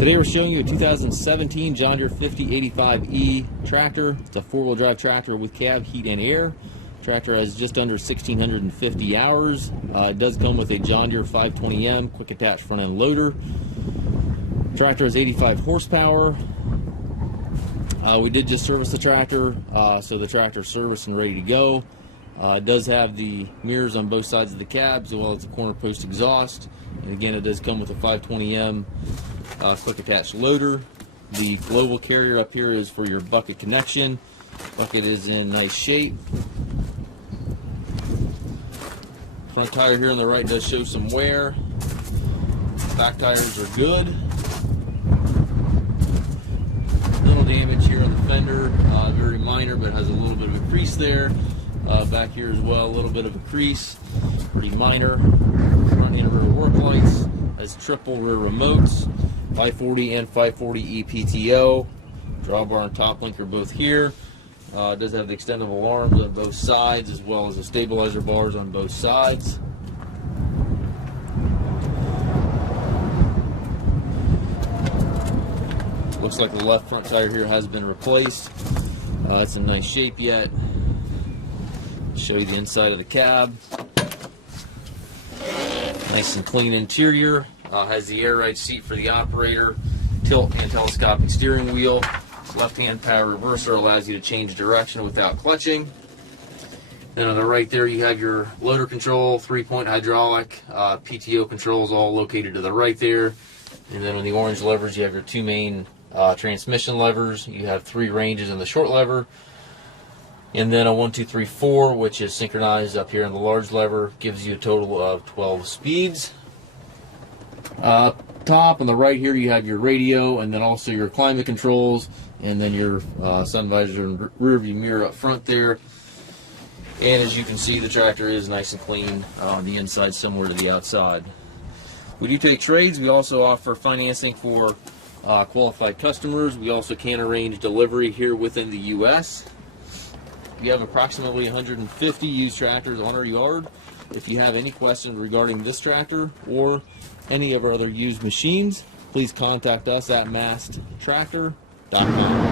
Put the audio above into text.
Today we're showing you a 2017 John Deere 5085E tractor. It's a four-wheel drive tractor with cab, heat, and air. Tractor has just under 1,650 hours. It does come with a John Deere 520M quick attach front end loader. Tractor has 85 horsepower. We did just service the tractor, so the tractor's serviced and ready to go. It does have the mirrors on both sides of the cab as well as the corner post exhaust. And again, it does come with a 520M quick attach loader. The global carrier up here is for your bucket connection. Bucket is in nice shape. Front tire here on the right does show some wear. Back tires are good. Little damage here on the fender, very minor, but has a little bit of a crease there. Back here as well, a little bit of a crease, pretty minor. Front and rear work lights, has triple rear remotes, 540 and 540E PTO. Drawbar and top link are both here. It does have the extendable arms on both sides as well as the stabilizer bars on both sides. Looks like the left front tire here has been replaced. It's in nice shape yet. Show you the inside of the cab. Nice and clean interior. Has the air ride seat for the operator, tilt and telescopic steering wheel. Left-hand power reverser allows you to change direction without clutching. Then on the right there you have your loader control, 3-point hydraulic, PTO controls all located to the right there. And then on the orange levers you have your two main transmission levers. You have 3 ranges in the short lever. And then a 1, 2, 3, 4, which is synchronized up here on the large lever, gives you a total of 12 speeds. Top on the right here you have your radio and then also your climate controls and then your sun visor and rear view mirror up front there. And as you can see, the tractor is nice and clean on the inside similar to the outside. We do take trades. We also offer financing for qualified customers. We also can arrange delivery here within the U.S. We have approximately 150 used tractors on our yard. If you have any questions regarding this tractor or any of our other used machines, please contact us at massedtractor.com.